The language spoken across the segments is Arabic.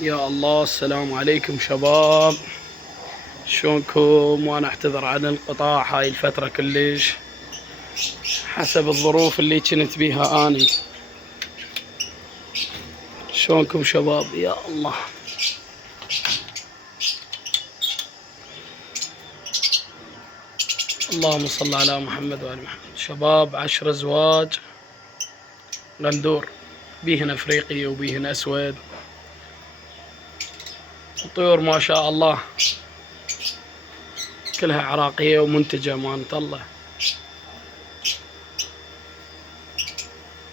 يا الله، السلام عليكم شباب. شلونكم؟ وانا اعتذر عن الانقطاع هاي الفترة كلش حسب الظروف اللي كنت بيها اني. شلونكم شباب؟ يا الله. اللهم صل على محمد وآل محمد. شباب 10 ازواج غندور، بيهن افريقي وبيهن اسود، الطيور ما شاء الله كلها عراقية ومنتجة مانت الله.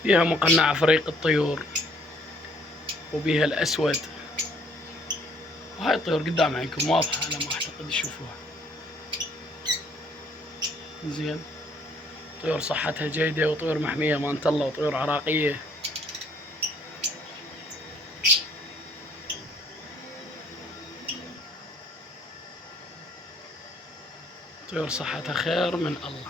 بيها مقنع افريقي الطيور وبيها الاسود، وهاي الطيور قدام عينكم واضحة على ما اعتقد تشوفوها. زين، طيور صحتها جيدة وطيور محمية مانت الله وطيور عراقية. طيور صحتها خير من الله.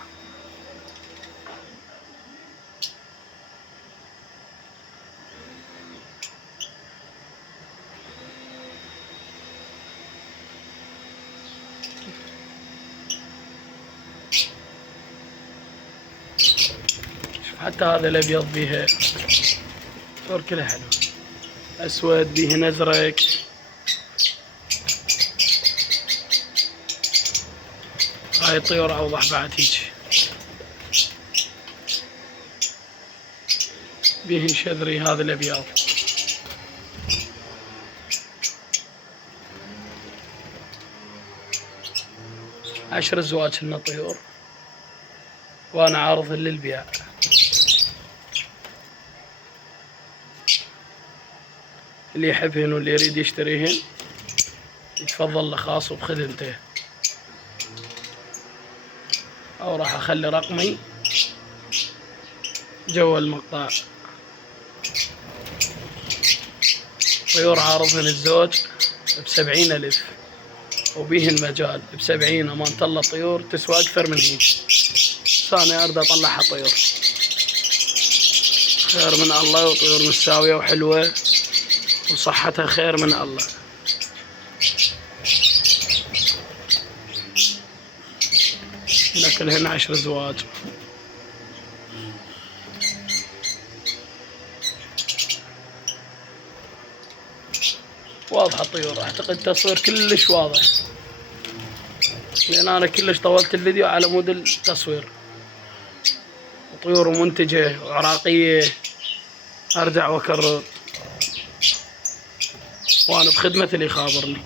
شوف حتى هذا الابيض بيها طيور كلها حلو، اسود بيهن ازرق. هاي الطيور اوضح بعد هيك، بيهن شذري هذا الابيض. عشر ازواج من الطيور وانا عارض للبيع. اللي يحبهن واللي يريد يشتريهن يتفضل لخاص وبخدمته، او راح اخلي رقمي جوا المقطع. طيور عارضهن الزوج ب70,000 وبيهن مجال ب70. امانة الله الطيور تسوى اكثر من هيك، بس انا اريد اطلعها طيور خير من الله، وطيور مستاوية وحلوة وصحتها خير من الله. كلهن 10 ازواج. واضحة الطيور، اعتقد التصوير كلش واضح لان انا كلش طولت الفيديو على مود التصوير. طيور منتجة وعراقية، ارجع واكرر وانا بخدمة اللي يخابرني.